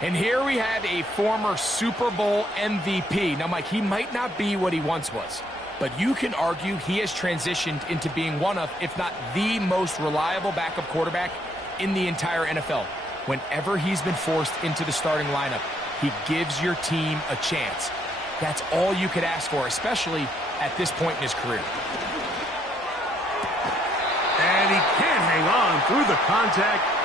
And here we have a former Super Bowl MVP. Now, Mike, he might not be what he once was, but you can argue he has transitioned into being one of, if not the most reliable backup quarterback in the entire NFL. Whenever he's been forced into the starting lineup, he gives your team a chance. That's all you could ask for, especially at this point in his career. And he can't hang on through the contact.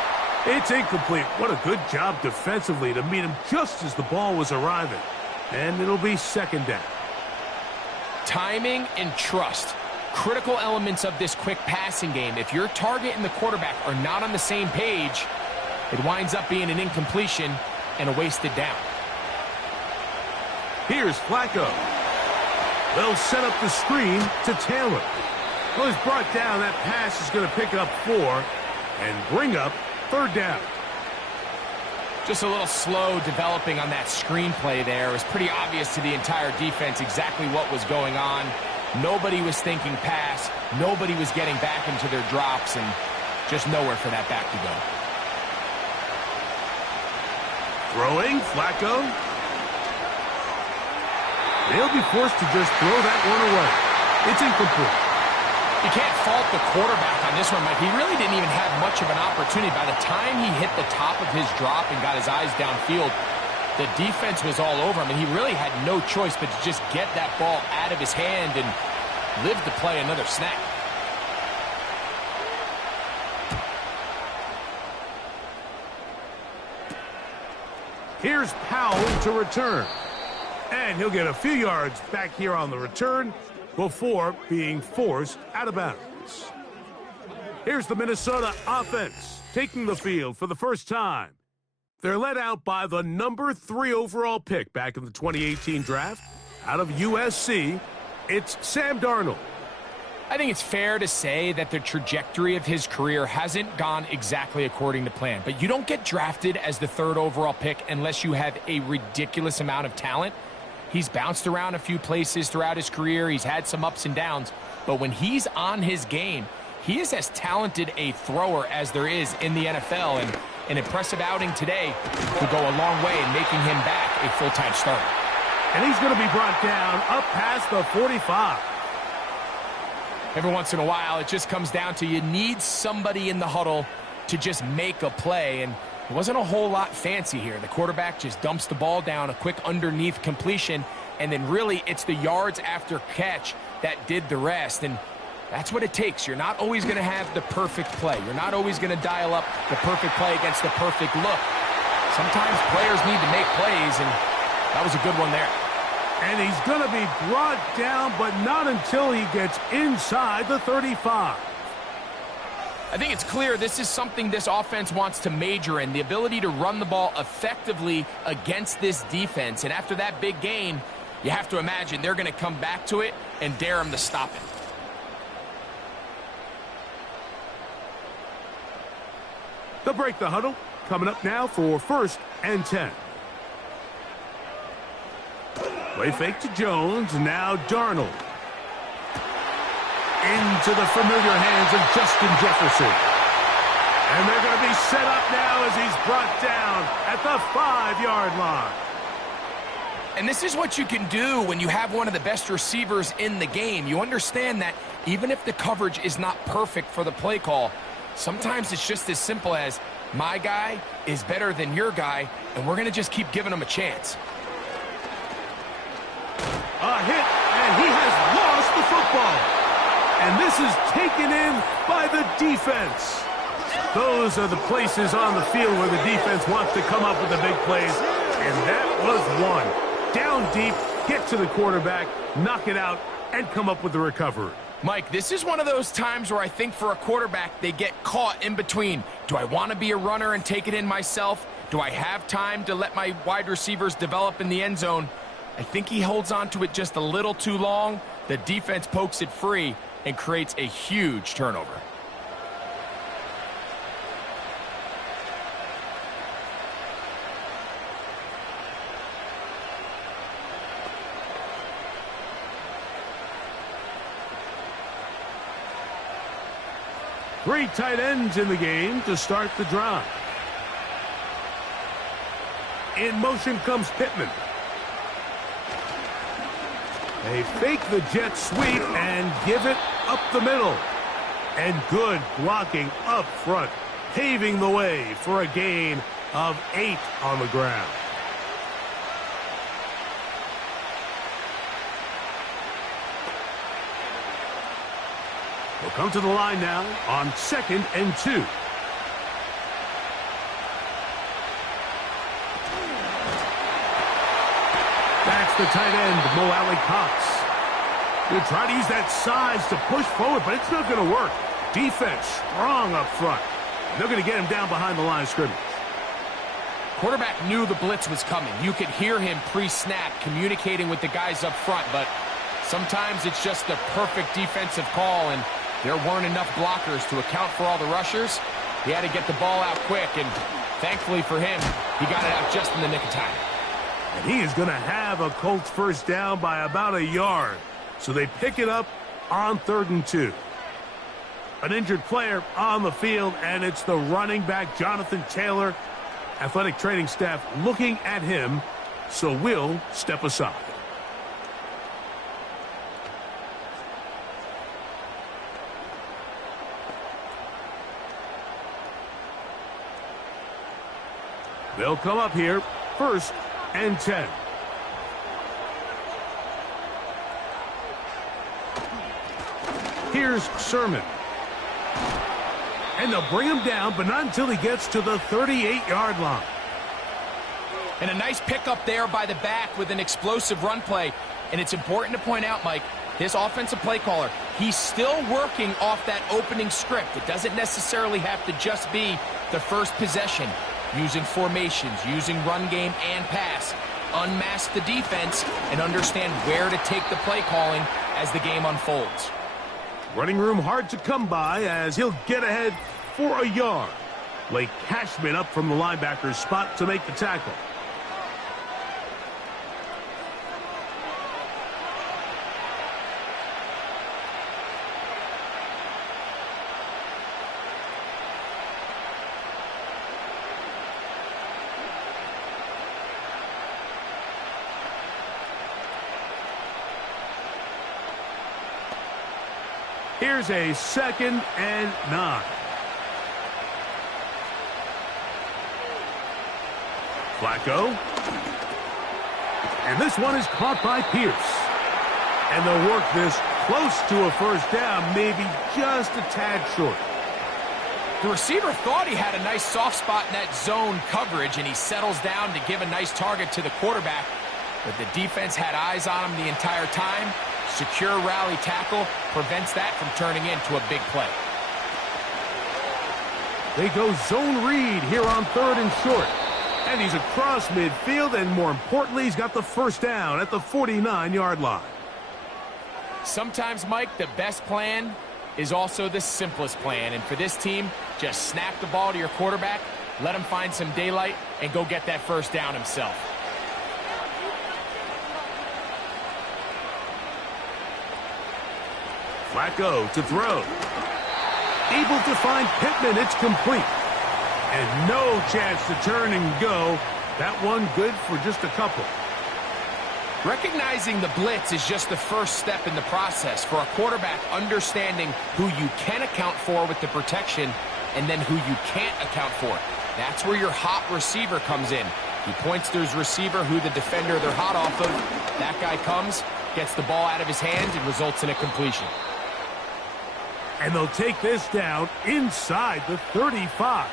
It's incomplete. What a good job defensively to meet him just as the ball was arriving. And it'll be second down. Timing and trust, critical elements of this quick passing game. If your target and the quarterback are not on the same page, it winds up being an incompletion and a wasted down. Here's Flacco. They'll set up the screen to Taylor. Well, he's brought down. That pass is going to pick up 4 and bring up third down. Just a little slow developing on that screenplay there. It was pretty obvious to the entire defense exactly what was going on. Nobody was thinking pass. Nobody was getting back into their drops, and just nowhere for that back to go. Throwing, Flacco. They'll be forced to just throw that one away. It's incomplete. You can't fault the quarterback on this one, Mike. He really didn't even have much of an opportunity. By the time he hit the top of his drop and got his eyes downfield, the defense was all over him, and he really had no choice but to just get that ball out of his hand and live to play another snap. Here's Powell to return. And he'll get a few yards back here on the return before being forced out of bounds. Here's the Minnesota offense taking the field for the first time. They're led out by the number 3 overall pick back in the 2018 draft out of USC. It's Sam Darnold. I think it's fair to say that the trajectory of his career hasn't gone exactly according to plan. But you don't get drafted as the 3rd overall pick unless you have a ridiculous amount of talent. He's bounced around a few places throughout his career. He's had some ups and downs. But when he's on his game, he is as talented a thrower as there is in the NFL. And an impressive outing today could go a long way in making him back a full-time starter. And he's going to be brought down up past the 45. Every once in a while, it just comes down to you need somebody in the huddle to just make a play. And it wasn't a whole lot fancy here. The quarterback just dumps the ball down, a quick underneath completion, and then really it's the yards after catch that did the rest. And that's what it takes. You're not always going to have the perfect play. You're not always going to dial up the perfect play against the perfect look. Sometimes players need to make plays, and that was a good one there. And he's going to be brought down, but not until he gets inside the 35. I think it's clear this is something this offense wants to major in, the ability to run the ball effectively against this defense. And after that big gain, you have to imagine they're going to come back to it and dare him to stop it. They'll break the huddle. Coming up now for 1st and 10. Play fake to Jones. Now Darnold. Into the familiar hands of Justin Jefferson. And they're going to be set up now as he's brought down at the 5-yard line. And this is what you can do when you have one of the best receivers in the game. You understand that even if the coverage is not perfect for the play call, sometimes it's just as simple as my guy is better than your guy, and we're going to just keep giving him a chance. A hit, and he has lost the football. And this is taken in by the defense. Those are the places on the field where the defense wants to come up with the big plays. And that was one. Down deep, get to the quarterback, knock it out, and come up with the recovery. Mike, this is one of those times where I think for a quarterback, they get caught in between. Do I want to be a runner and take it in myself? Do I have time to let my wide receivers develop in the end zone? I think he holds on to it just a little too long. The defense pokes it free and creates a huge turnover. Three tight ends in the game to start the drive. In motion comes Pittman. They fake the jet sweep and give it up the middle. And good blocking up front, paving the way for a gain of 8 on the ground. We'll come to the line now on 2nd and 2. That's the tight end, Mo Cox. He'll try to use that size to push forward, but it's not going to work. Defense strong up front. And they're going to get him down behind the line of scrimmage. Quarterback knew the blitz was coming. You could hear him pre-snap communicating with the guys up front, but sometimes it's just the perfect defensive call, and there weren't enough blockers to account for all the rushers. He had to get the ball out quick, and thankfully for him, he got it out just in the nick of time. And he is going to have a Colts first down by about a yard. So they pick it up on 3rd and 2. An injured player on the field, and it's the running back, Jonathan Taylor. Athletic training staff looking at him, so we'll step aside. They'll come up here, 1st and 10. Here's Sermon. And they'll bring him down, but not until he gets to the 38-yard line. And a nice pickup there by the back with an explosive run play. And it's important to point out, Mike, this offensive play caller, he's still working off that opening script. It doesn't necessarily have to just be the first possession. Using formations, using run game and pass. Unmask the defense and understand where to take the play calling as the game unfolds. Running room hard to come by as he'll get ahead for a yard. Blake Cashman up from the linebacker's spot to make the tackle. Here's a 2nd and 9. Flacco. And this one is caught by Pierce. And they'll work this close to a first down, maybe just a tad short. The receiver thought he had a nice soft spot in that zone coverage, and he settles down to give a nice target to the quarterback. But the defense had eyes on him the entire time. Secure rally tackle prevents that from turning into a big play. They go zone read here on 3rd and short. And he's across midfield, and more importantly, he's got the first down at the 49-yard line. Sometimes, Mike, the best plan is also the simplest plan. And for this team, just snap the ball to your quarterback, let him find some daylight, and go get that first down himself. Flacco to throw. Able to find Pittman. It's complete. And no chance to turn and go. That one good for just a couple. Recognizing the blitz is just the first step in the process for a quarterback, understanding who you can account for with the protection and then who you can't account for. That's where your hot receiver comes in. He points to his receiver, who the defender they're hot off of. That guy comes, gets the ball out of his hands, and results in a completion. And they'll take this down inside the 35.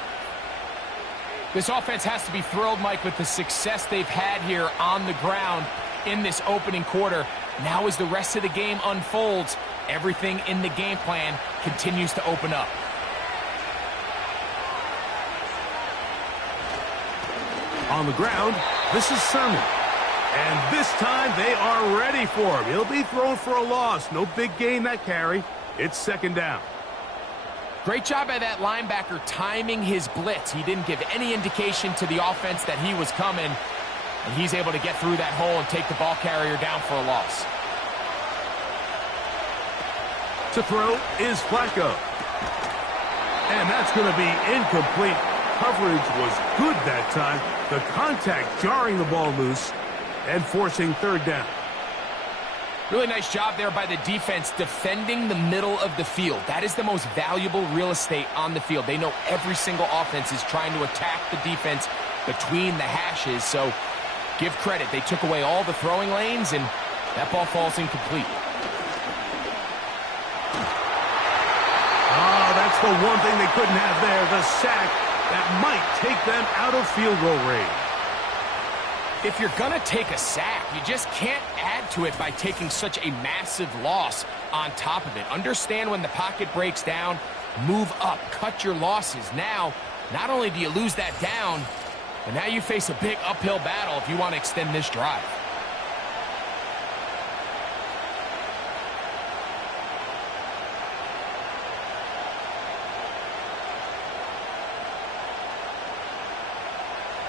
This offense has to be thrilled, Mike, with the success they've had here on the ground in this opening quarter. Now as the rest of the game unfolds, everything in the game plan continues to open up. On the ground, this is Sermon. And this time they are ready for him. He'll be thrown for a loss. No big gain that carry. It's 2nd down. Great job by that linebacker timing his blitz. He didn't give any indication to the offense that he was coming, and he's able to get through that hole and take the ball carrier down for a loss. To throw is Flacco. And that's going to be incomplete. coverage was good that time. The contact jarring the ball loose and forcing third down. Really nice job there by the defense defending the middle of the field. That is the most valuable real estate on the field. They know every single offense is trying to attack the defense between the hashes, so give credit. They took away all the throwing lanes, and that ball falls incomplete. Oh, that's the one thing they couldn't have there, the sack that might take them out of field goal range. If you're going to take a sack, you just can't add to it by taking such a massive loss on top of it. Understand when the pocket breaks down, move up, cut your losses. Now, not only do you lose that down, but now you face a big uphill battle if you want to extend this drive.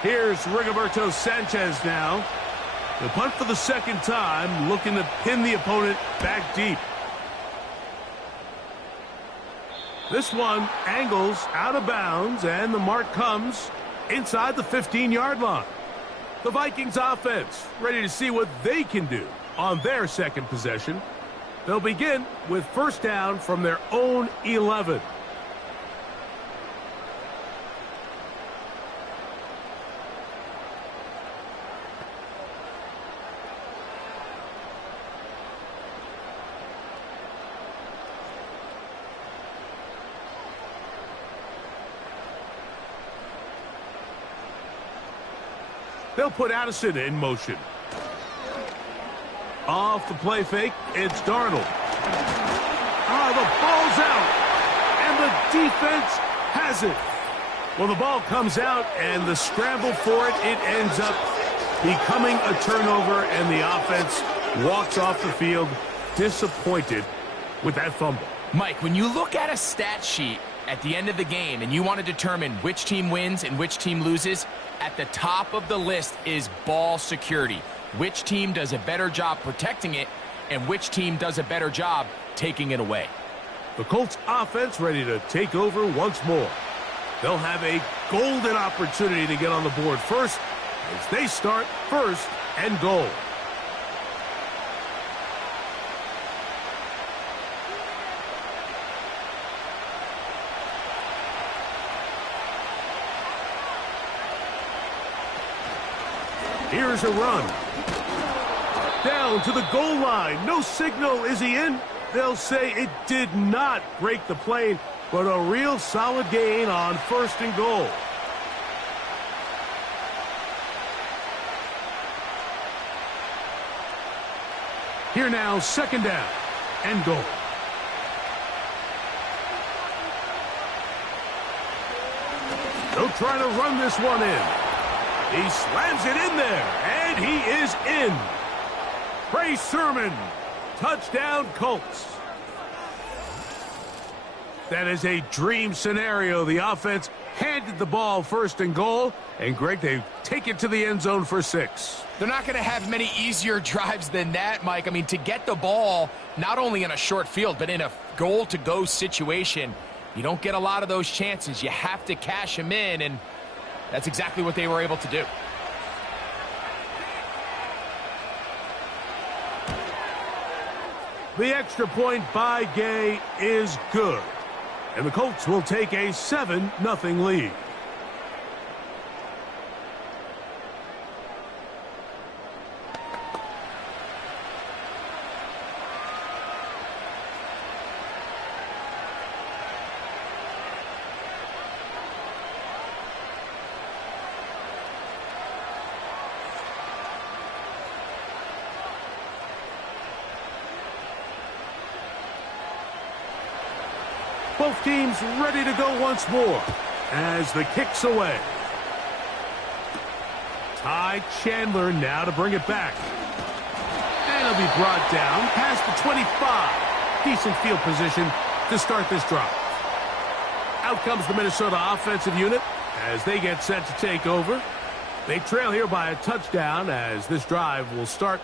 Here's Rigoberto Sanchez now. The punt for the second time, looking to pin the opponent back deep. This one angles out of bounds, and the mark comes inside the 15-yard line. The Vikings offense ready to see what they can do on their second possession. They'll begin with first down from their own 11. They'll put Addison in motion. Off the play fake, it's Darnold. The ball's out, and the defense has it. Well, the ball comes out, and the scramble for it, it ends up becoming a turnover, and the offense walks off the field disappointed with that fumble. Mike, when you look at a stat sheet at the end of the game and you want to determine which team wins and which team loses, at the top of the list is ball security. Which team does a better job protecting it and which team does a better job taking it away. The Colts offense ready to take over once more. They'll have a golden opportunity to get on the board first as they start first and goal. Here's a run. Down to the goal line. No signal. Is he in? They'll say it did not break the plane, but a real solid gain on first and goal. Here now, second down and goal. They'll try to run this one in. He slams it in there, and he is in. Trey Sermon, touchdown Colts. That is a dream scenario. The offense handed the ball first and goal, and Greg, they take it to the end zone for 6. They're not going to have many easier drives than that, Mike. I mean, to get the ball not only in a short field, but in a goal-to-go situation, you don't get a lot of those chances. You have to cash them in, and that's exactly what they were able to do. The extra point by Gay is good, and the Colts will take a 7-0 lead. Both teams ready to go once more as the kick's away. Ty Chandler now to bring it back. And it'll be brought down past the 25. Decent field position to start this drive. Out comes the Minnesota offensive unit as they get set to take over. They trail here by a touchdown as this drive will start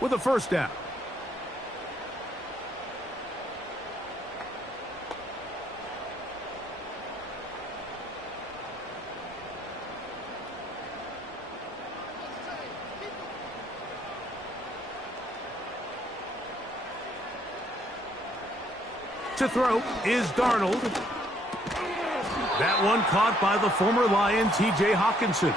with a first down. To throw is Darnold. That one caught by the former Lion, T.J. Hawkinson.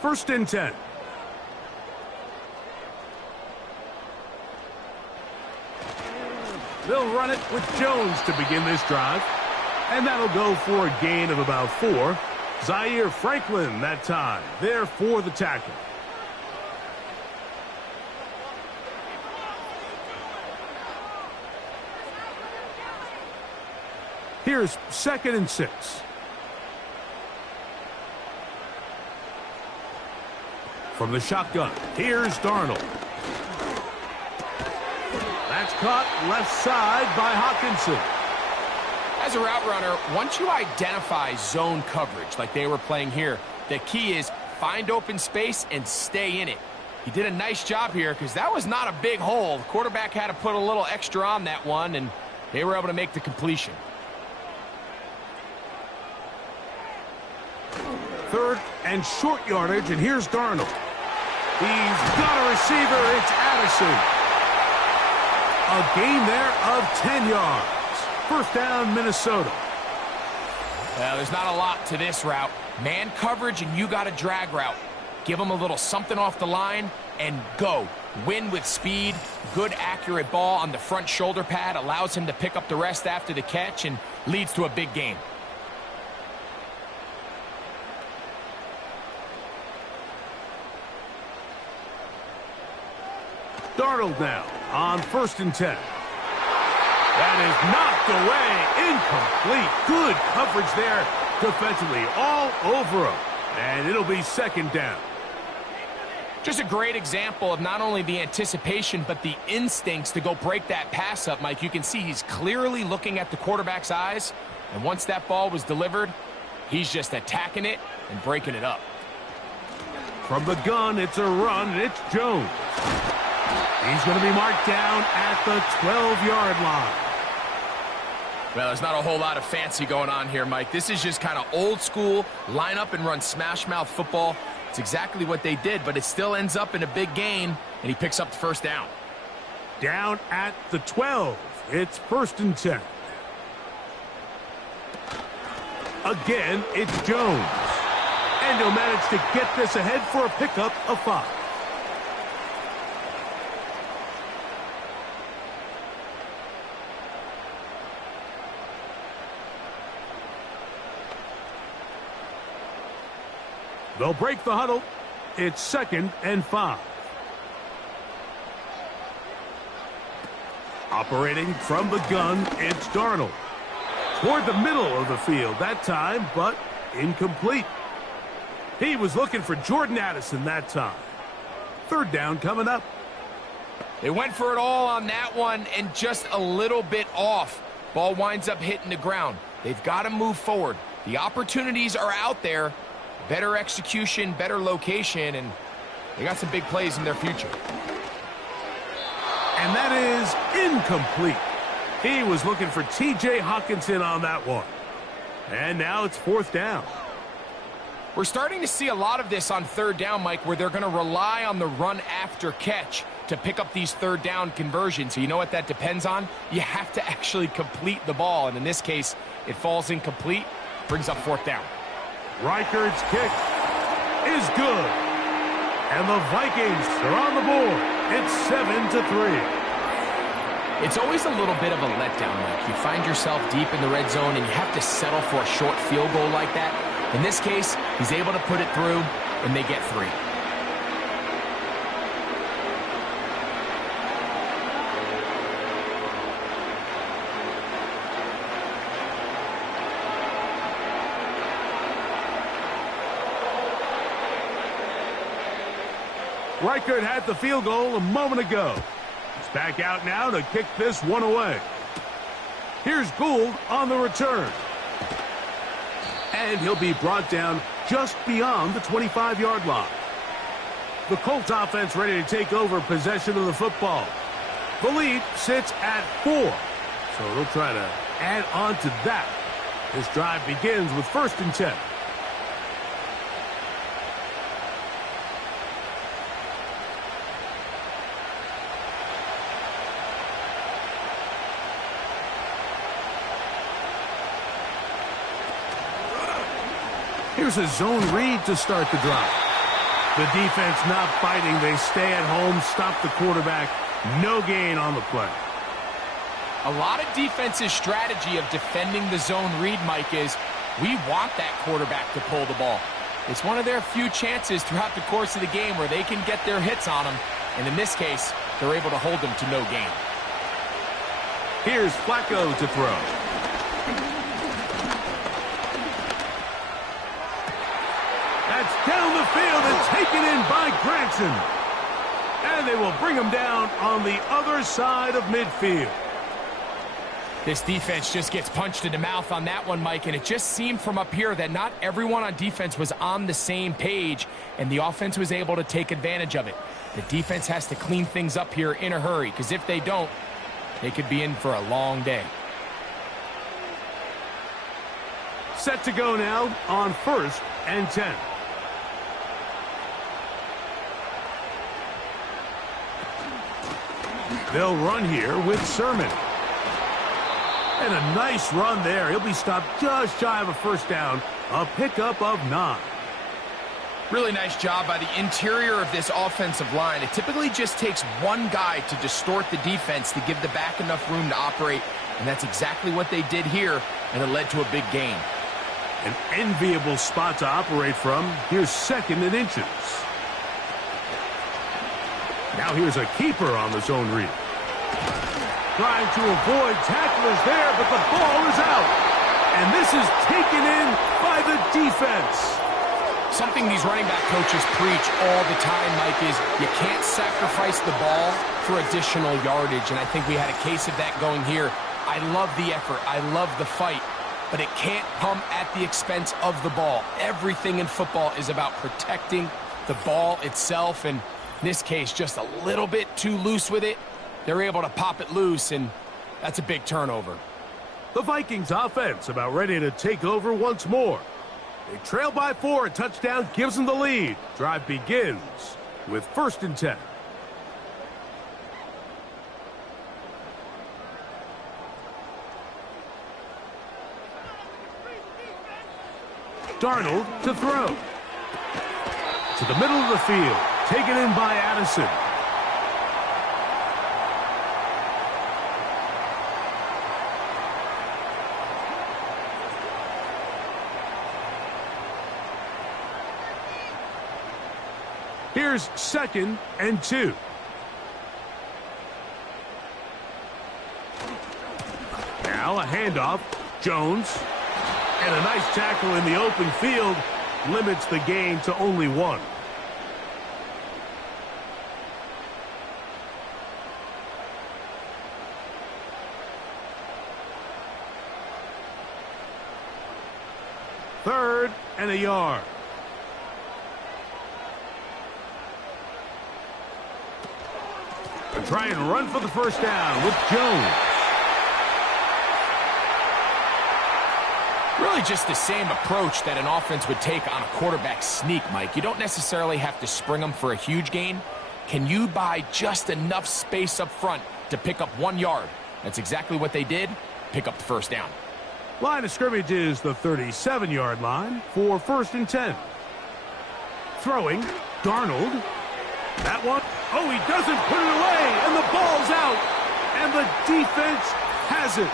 First and 10. They'll run it with Jones to begin this drive. And that'll go for a gain of about 4. Zaire Franklin that time, there for the tackle. Here's 2nd and 6. From the shotgun, here's Darnold. That's caught left side by Hawkinson. As a route runner, once you identify zone coverage like they were playing here, the key is find open space and stay in it. He did a nice job here because that was not a big hole. The quarterback had to put a little extra on that one, and they were able to make the completion. 3rd and short yardage, and here's Darnold. He's got a receiver. It's Addison. A gain there of 10 yards. First down, Minnesota. Well, there's not a lot to this route. Man coverage, and you got a drag route. Give him a little something off the line and go. Win with speed. Good, accurate ball on the front shoulder pad. Allows him to pick up the rest after the catch and leads to a big gain. Darnold now on 1st and 10. That is knocked away. Incomplete. Good coverage there defensively all over him. And it'll be 2nd down. Just a great example of not only the anticipation, but the instincts to go break that pass up, Mike. You can see he's clearly looking at the quarterback's eyes. And once that ball was delivered, he's just attacking it and breaking it up. From the gun, it's a run, and it's Jones. He's going to be marked down at the 12-yard line. Well, there's not a whole lot of fancy going on here, Mike. This is just kind of old school, line up and run smash mouth football. It's exactly what they did, but it still ends up in a big gain, and he picks up the first down. Down at the 12. It's 1st and 10. Again, it's Jones. And he'll manage to get this ahead for a pickup of 5. They'll break the huddle. It's 2nd and 5. Operating from the gun, it's Darnold. Toward the middle of the field that time, but incomplete. He was looking for Jordan Addison that time. 3rd down coming up. They went for it all on that one and just a little bit off. Ball winds up hitting the ground. They've got to move forward. The opportunities are out there. Better execution, better location, and they got some big plays in their future. And that is incomplete. He was looking for T.J. Hawkinson on that one. And now it's 4th down. We're starting to see a lot of this on 3rd down, Mike, where they're going to rely on the run after catch to pick up these 3rd down conversions. So you know what that depends on? You have to actually complete the ball, and in this case, it falls incomplete, brings up 4th down. Reichard's kick is good. And the Vikings are on the board. It's 7-3. It's always a little bit of a letdown, Mike. You find yourself deep in the red zone, and you have to settle for a short field goal like that. In this case, he's able to put it through, and they get 3. Reichard had the field goal a moment ago. He's back out now to kick this one away. Here's Gould on the return. And he'll be brought down just beyond the 25-yard line. The Colts offense ready to take over possession of the football. The lead sits at 4, so they'll try to add on to that. This drive begins with 1st and 10. Here's a zone read to start the drive. The defense not fighting. They stay at home, stop the quarterback. No gain on the play. A lot of defense's strategy of defending the zone read, Mike, is we want that quarterback to pull the ball. It's one of their few chances throughout the course of the game where they can get their hits on him. And in this case, they're able to hold him to no gain. Here's Flacco to throw. That's down the field and taken in by Granson. And they will bring him down on the other side of midfield. This defense just gets punched in the mouth on that one, Mike, and it just seemed from up here that not everyone on defense was on the same page, and the offense was able to take advantage of it. The defense has to clean things up here in a hurry, because if they don't, they could be in for a long day. Set to go now on 1st and 10. They'll run here with Sermon. And a nice run there. He'll be stopped just shy of a 1st down. A pickup of 9. Really nice job by the interior of this offensive line. It typically just takes one guy to distort the defense to give the back enough room to operate. And that's exactly what they did here, and it led to a big gain. An enviable spot to operate from. Here's 2nd and inches. Now here's a keeper on the zone read. Trying to avoid tacklers there, but the ball is out. And this is taken in by the defense. Something these running back coaches preach all the time, Mike, is you can't sacrifice the ball for additional yardage. And I think we had a case of that going here. I love the effort. I love the fight. But it can't come at the expense of the ball. Everything in football is about protecting the ball itself. And in this case, just a little bit too loose with it. They're able to pop it loose, and that's a big turnover. The Vikings offense about ready to take over once more. They trail by 4. A touchdown gives them the lead. Drive begins with 1st and 10. Darnold to throw. To the middle of the field. Taken in by Addison. Here's 2nd and 2. Now a handoff. Jones. And a nice tackle in the open field limits the gain to only 1. Third and a yard. And try and run for the 1st down with Jones. Really just the same approach that an offense would take on a quarterback sneak, Mike. You don't necessarily have to spring them for a huge gain. Can you buy just enough space up front to pick up 1 yard? That's exactly what they did. Pick up the 1st down. Line of scrimmage is the 37-yard line for 1st and 10. Throwing, Darnold. That one, oh, he doesn't put it away, and the ball's out. And the defense has it.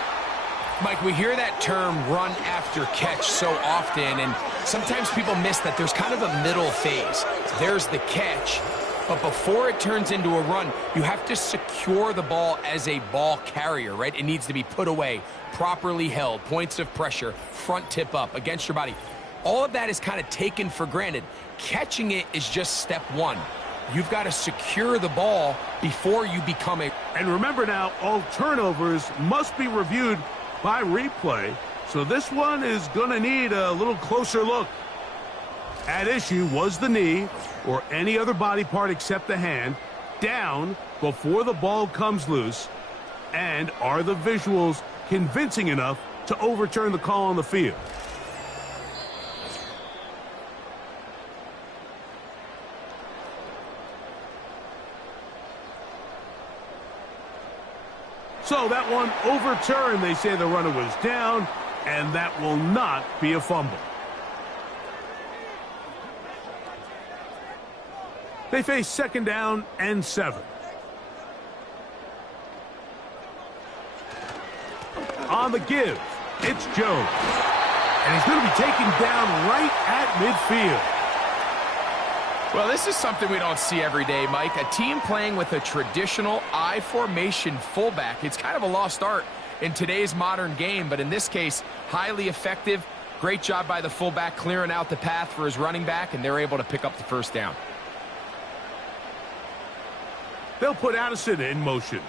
Mike, we hear that term run after catch so often, and sometimes people miss that there's kind of a middle phase. There's the catch, but before it turns into a run, you have to secure the ball as a ball carrier, right? It needs to be put away, properly held, points of pressure, front tip up against your body. All of that is kind of taken for granted. Catching it is just step 1. You've got to secure the ball before you become a... And remember now, all turnovers must be reviewed by replay, so this one is going to need a little closer look. At issue was the knee or any other body part except the hand down before the ball comes loose. And are the visuals convincing enough to overturn the call on the field? So that one overturned. They say the runner was down, and that will not be a fumble. They face 2nd down and 7. On the give, it's Jones. And he's going to be taken down right at midfield. Well, this is something we don't see every day, Mike. A team playing with a traditional I formation fullback. It's kind of a lost art in today's modern game, but in this case, highly effective. Great job by the fullback clearing out the path for his running back, and they're able to pick up the 1st down. They'll put Addison in motion.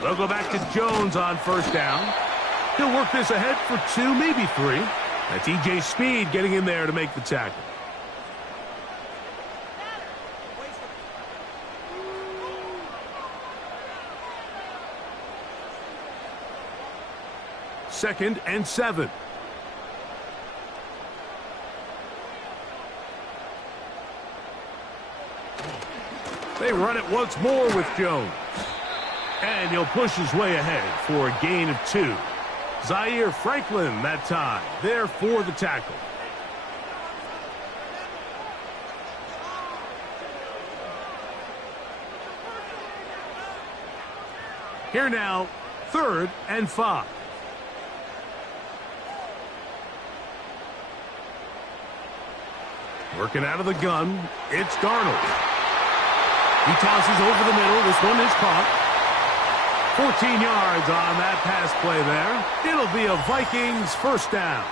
They'll go back to Jones on 1st down. He'll work this ahead for 2, maybe 3. That's E.J. Speed getting in there to make the tackle. Second and 7. They run it once more with Jones. And he'll push his way ahead for a gain of 2. Zaire Franklin that time, there for the tackle. Here now, 3rd and 5. Working out of the gun, it's Darnold. He tosses over the middle. This one is caught. 14 yards on that pass play there. It'll be a Vikings 1st down.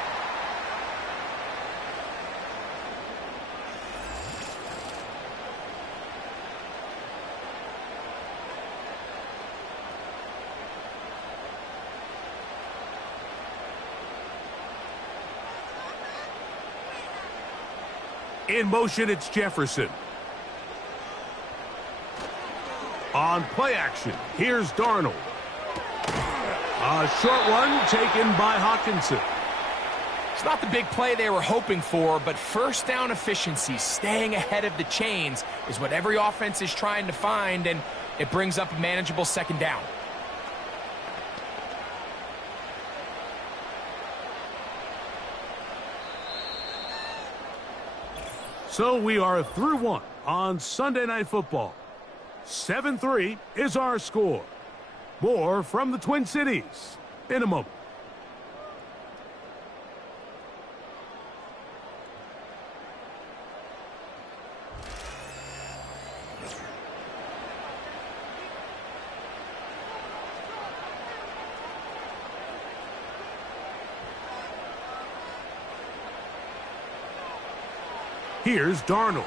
In motion, it's Jefferson. On play action, here's Darnold. A short one taken by Hawkinson. It's not the big play they were hoping for, but 1st down efficiency, staying ahead of the chains, is what every offense is trying to find, and it brings up a manageable 2nd down. So we are through 1 on Sunday Night Football. 7-3 is our score. More from the Twin Cities in a moment. Here's Darnold.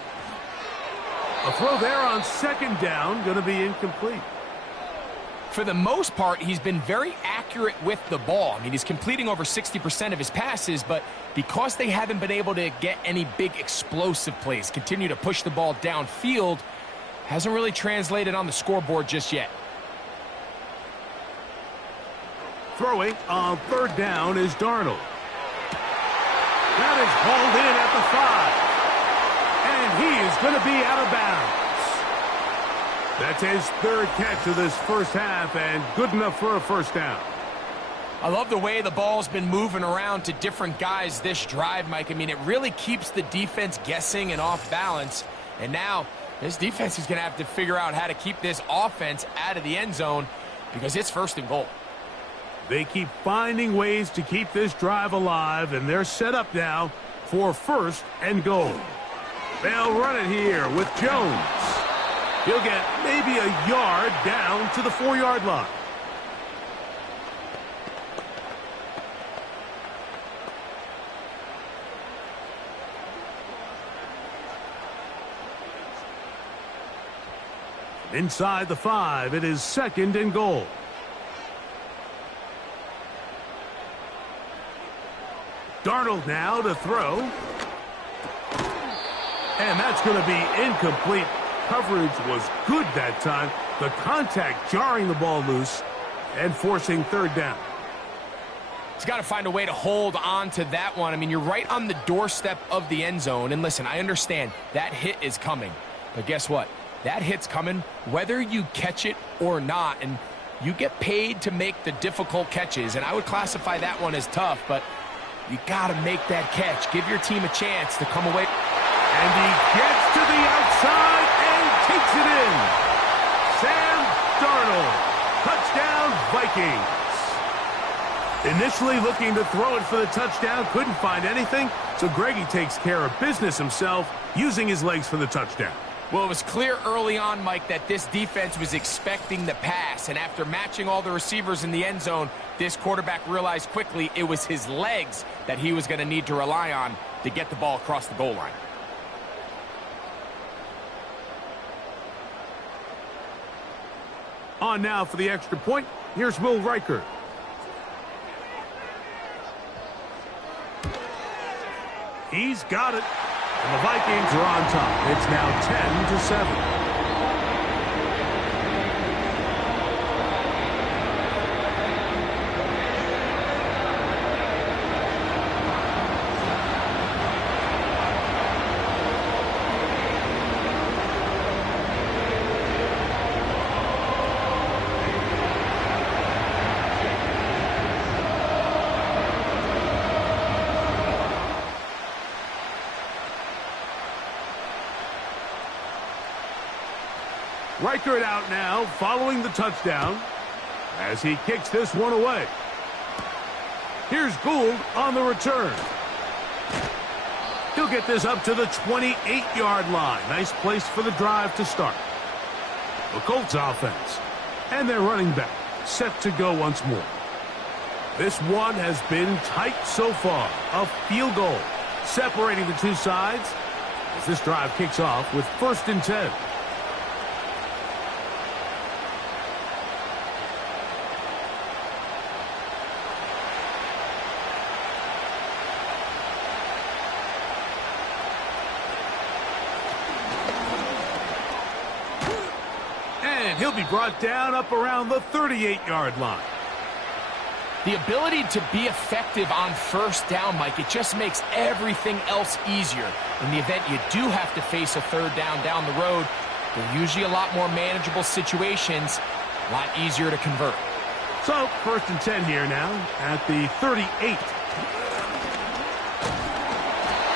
A throw there on 2nd down, going to be incomplete. For the most part, he's been very accurate with the ball. I mean, he's completing over 60% of his passes, but because they haven't been able to get any big explosive plays, continue to push the ball downfield, hasn't really translated on the scoreboard just yet. Throwing on 3rd down is Darnold. That is hauled in at the 5. And he is going to be out of bounds. That's his 3rd catch of this 1st half, and good enough for a 1st down. I love the way the ball's been moving around to different guys this drive, Mike. I mean, it really keeps the defense guessing and off balance. And now this defense is going to have to figure out how to keep this offense out of the end zone because it's 1st and goal. They keep finding ways to keep this drive alive, and they're set up now for 1st and goal. They'll run it here with Jones. He'll get maybe a yard down to the 4-yard line. Inside the 5, it is 2nd and goal. Darnold now to throw. And that's going to be incomplete. Coverage was good that time. The contact jarring the ball loose and forcing third down. He's got to find a way to hold on to that one. I mean, you're right on the doorstep of the end zone. And listen, I understand that hit is coming. But guess what? That hit's coming whether you catch it or not. And you get paid to make the difficult catches. And I would classify that one as tough, but you got to make that catch. Give your team a chance to come away. And he gets to the outside and takes it in. Sam Darnold. Touchdown, Vikings. Initially looking to throw it for the touchdown, couldn't find anything, so Greggy takes care of business himself, using his legs for the touchdown. Well, it was clear early on, Mike, that this defense was expecting the pass, and after matching all the receivers in the end zone, this quarterback realized quickly it was his legs that he was going to need to rely on to get the ball across the goal line. On now for the extra point, here's Will Riker. He's got it. And the Vikings are on top. It's now 10-7. Riker it out now, following the touchdown, as he kicks this one away. Here's Gould on the return. He'll get this up to the 28-yard line. Nice place for the drive to start. The Colts offense. And their running back set to go once more. This one has been tight so far. A field goal separating the two sides as this drive kicks off with 1st and 10. He'll be brought down up around the 38-yard line. The ability to be effective on 1st down, Mike, it just makes everything else easier. In the event you do have to face a 3rd down the road, they're usually a lot more manageable situations, a lot easier to convert. So, 1st and 10 here now at the 38.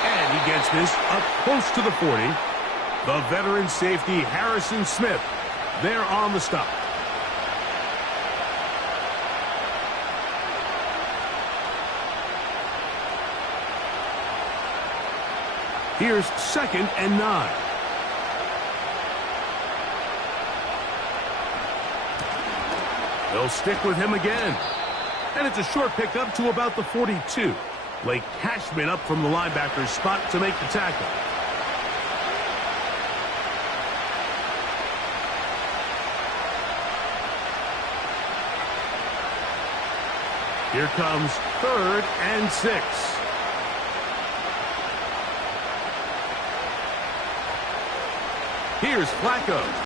And he gets this up close to the 40. The veteran safety, Harrison Smith, there on the stop. Here's 2nd and 9. They'll stick with him again. And it's a short pickup to about the 42. Blake Cashman up from the linebacker's spot to make the tackle. Here comes 3rd and 6. Here's Flacco.